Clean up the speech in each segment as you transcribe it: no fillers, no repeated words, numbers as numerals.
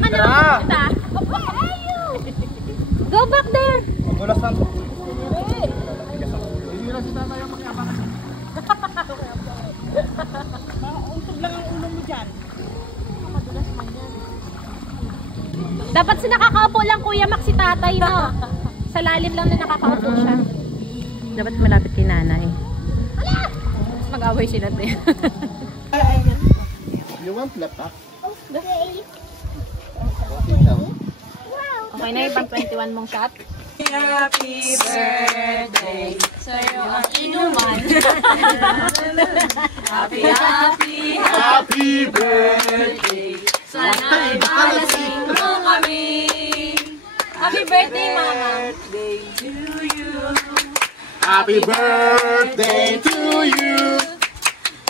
ka na. Go back there. Magulas lang. Usog lang ang ulo mo dyan. Dapat si nakakaupo lang Kuya Max si tatay, no? Sa lalim lang na nakakaupo siya. Dapat malapit kay nanay. Mas mag-away sila din. You want laptop? Okay na ibang 21 mong shot. Happy birthday Sa'yo ang inuman. Happy, happy, Happy birthday! sana'y malasing mo kami. Happy birthday, Mama. Birthday to you. Happy birthday to you!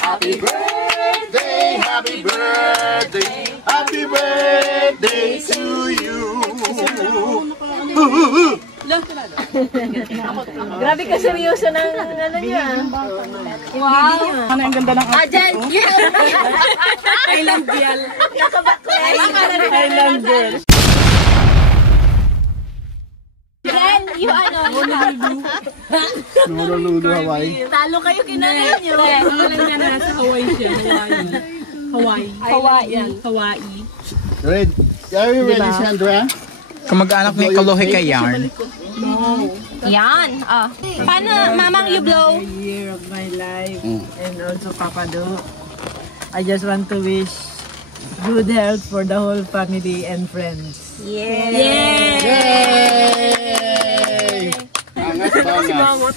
Happy birthday! Happy birthday! Happy birthday to you! Grabe ka seryoso ng ano niya. Wow. Ano ang ganda ng Jen, Island girl. Island girl. Jen, you ano? Honolulu, Hawaii. Talo kayo kinanay niyo. Alam niya na sa Hawaii siya. Hawaii. Ready? Are you ready, Sandra? Kamag-anak ni Kalohe kay Yarn. Yan. Paano, Mamang, you blow? Year of my life and also Papa Do. I just want to wish good health for the whole family and friends. Yay! Angas bangas.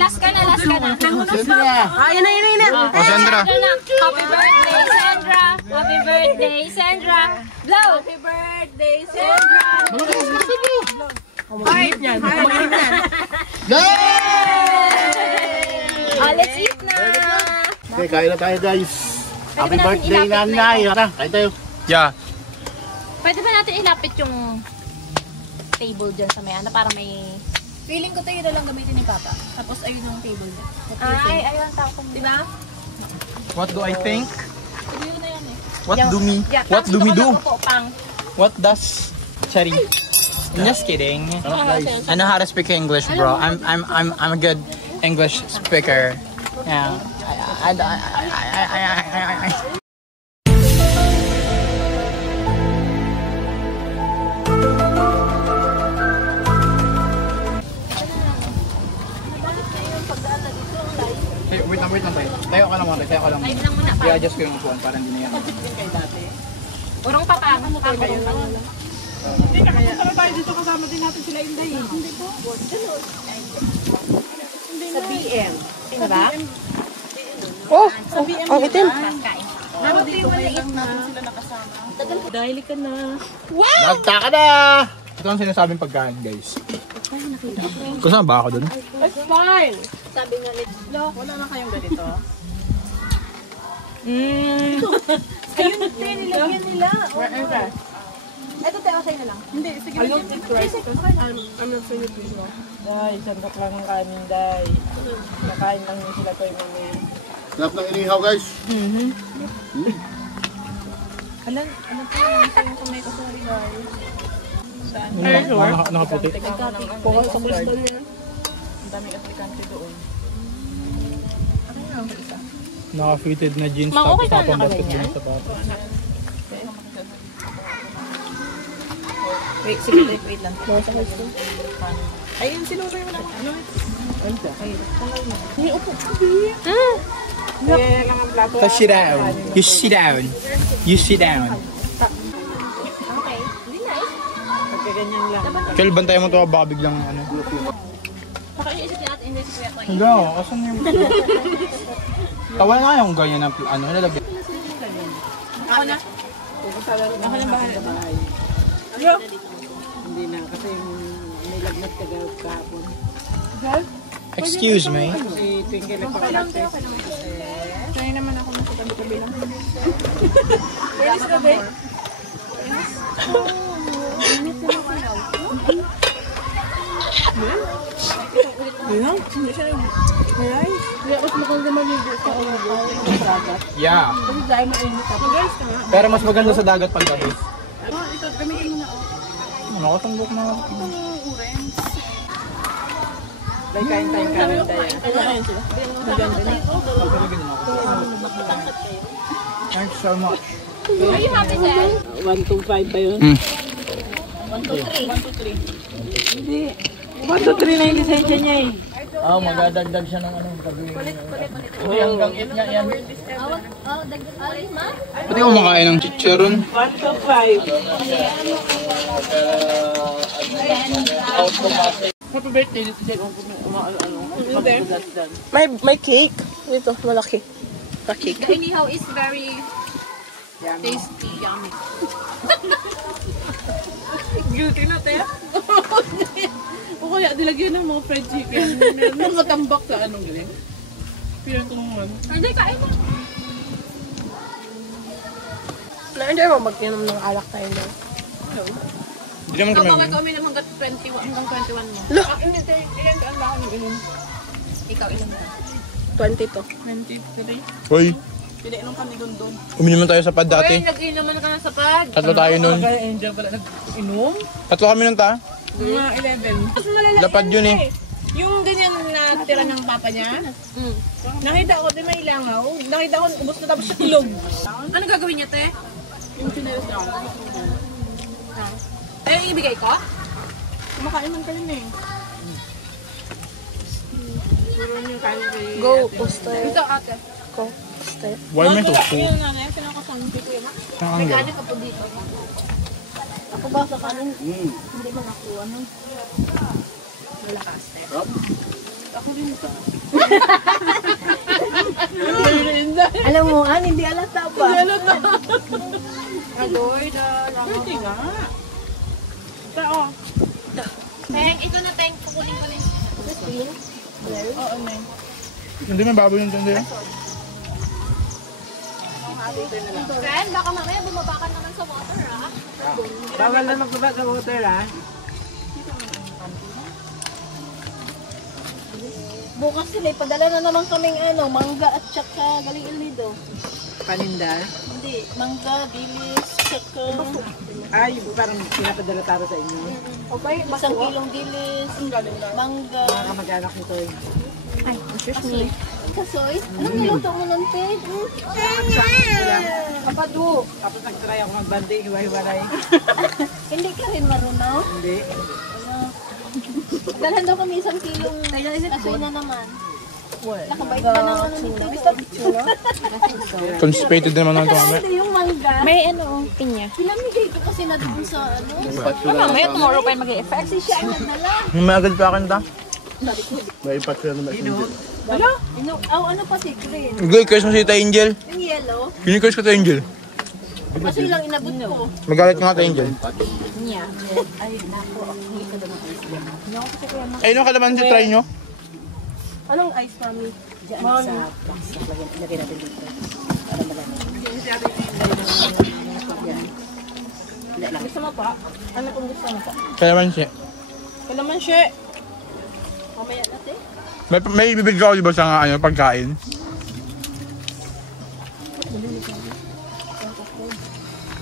Last ka na, last ka na. Sandra! Ayun na, yun na. O, Sandra. Happy birthday, Sandra. Happy birthday, Sandra. Blow. Happy birthday, Sandra. Heart. Yay! Let's eat na. Okay, kain na tayo guys. Happy birthday, nanay. Tara, kain tayo. Yeah. Pwede ba natin ilapit yung table dyan sa may ano para may... Feeling ko tayo na lang gamitin ni Papa. Tapos ayun yung table niya. Ay, ayun ang tao ko. Diba? What do I think? Siguro na yan eh. What do me? What do me do? What does Cherry? I'm just kidding. I know how to speak English, bro. I'm a good English speaker. Yeah. Hey, wait lang tayo. Tayo ka lang muna. Tayo lang muna pa. I-adjust ko yung phone para hindi na yan. Urong pa pa. Hindi, nakasama tayo dito kasama din natin sila Inday. Hindi po. Sa BM. Diba? Oh, itim. Pero dito ngayon lang natin sila nakasama. Dahil ka na. Nagtaka na! Ito ang sinasabing pagkain, guys. Kung saan ba ako dun? It's fine. Sabi nga ni Wala na kayong ganito. ayun, nilagyan nila. Wherever. Ito tayo sa'yo na lang. Hindi, sige na dyan. I'm not saying it wrong. Day, sandok lang ang kanin, Day. Nakain lang niyo sila kay Mami. Sarap ng inihaw guys. Alam po yung kumay ko sorry guys. Nakaputi. Bukal sa kristal niya. Ang daming aplikante doon. Naka-fitted na jeans Mang, okay tapos ka na napang-basketball nakaganyan? sa bata. Wait, sige, wait lang. Ayun, sinusay mo na. Ano? Kaya lang ang plato. Sit down. You sit down. You sit down. Okay. Hindi na eh. Pagkaganyan lang. Kaya bantay mo ito, baka biglang ano. Baka iisipin natin hindi si Kuya Toy. Hindi ako, kasan yung... Tawa nga yung ganyan ng ano, nalagyan. Ako na. Pupunta lang ng bahay. Hindi na, kasi may lagnat ka kahapon. Excuse me. Si Twinkle nagpakalate. Kaya naman ako nasa tabi-tabi lang. Pwede ka ba? Hindi siya nag-rice. Kaya mas maganda maligo sa dagat. Yeah. Kasi dahil mainit ako. Guys, ka nga. Pero mas maganda sa dagat pag gabi. Nakatumbok na ako. Like, kain tayong kanin tayo. Thanks so much. Are you happy, sir? 1 to 5 ba yun? 1, 2, 3. Hindi. 1 to 3 na yung lisensya niya eh. Magdadagdag siya ng ano. Palit. Hanggang 8 nga yan. Dagdag ma? Pwede ko makain ng chicharon. 1 to 5. Happy birthday dito siya. May cake. Ito, malaki. The cake. The inihaw is very tasty, yummy. Guilty na, te. O kaya dilagyan ng mga fried chicken. Meron mga tambak sa anong galing. Pero ito naman. Hindi, kain mo. Na-enjoy mo mag-inom ng alak tayo doon. Hindi naman Ikaw kami. ba mag-umin hanggang 21 mo? Hindi, te. Ilan ka ang laki ng ganun? Ikaw, ilan mo? 22. 23. Hoy, Pinainom kami doon. uminom tayo sa pad dati. nag-inuman ka na sa pad. Tatlo tayo nun. Kaya Angel pala nag-inom. Tatlo kami nun ta. Mga 11. Mas malalaki Lapad yun eh. Yung ganyan na tira ng papa niya. Nakita ko, di may ilangaw. Nakita ko, ubos na tapos siya tulog. Ano gagawin niya, te? Yung chineros lang. Ay, yung ibigay ko? Kumakain man kayo na eh. Siguro yung kain kay... Go, poster. Ito, ate. Go, poster. Why may to? Yung nanay, pinakasan ko kuya ma. May kanin ka po dito. Ako ba sa kanin? Hindi mo nakuha nun. Malakas, te. Ako din ito. Alam mo, hindi alata ba? Adoy, Pwede nga. Tao. Teng, ito na, Teng. Kukunin ko rin. Oo, na. Hindi may baboy yung tanda. Friend, baka mamaya bumaba ka naman sa water, ha? Bawal na magbaba sa water ah. Bukas sila, ipadala na naman kaming mangga at saka galing ilido. Paninda. Hindi, mangga, dilis, saka... Ay, parang pinapadala taro sa inyo. Okay, isang kilong dilis, mangga. Mga kamag-anak nito eh. Ay, excuse me. Kasoy, anong niluto mo nun, te? Kapado. Tapos nag-try ako magbandi, hiwa-hiwalay. Hindi ka rin marunong? Hindi. Dalhan daw kami isang kilong kasoy na naman. Nakabait pa naman nito. Constipated naman ako kami. Ito yung mangga. May pinya. Pinamigay ko kasi na doon sa Mamaya, tomorrow pa yung mag-i-effect. Kasi siya ang nadala. May agad pa akin ta. May patyo na messenger. Ano pa si green? Curse mo si Tita Angel. Yung yellow. Curse ko Tita Angel. Kasi lang inabot ko. Magalit ka nga Tita Angel. Ay, nung kalamansi try nyo? Anong ice, mami? Gusto mo pa? Ano kung gusto mo pa? Kalamansi. Kalamansi. Mamaya natin. May bibigyan ako diba sa pagkain?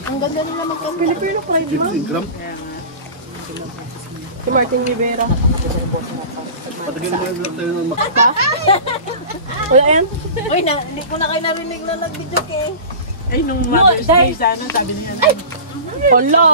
Ang ganda nila magka-Pilipino 5 mo. 15 gram. Si Martin Rivera. Patagin mo yung vlog tayo ng makita. Wala yan. Uy, hindi ko na kayo narinig na nag-video eh. Ay, nung Mother's Day sana, sabi niya na. Hala!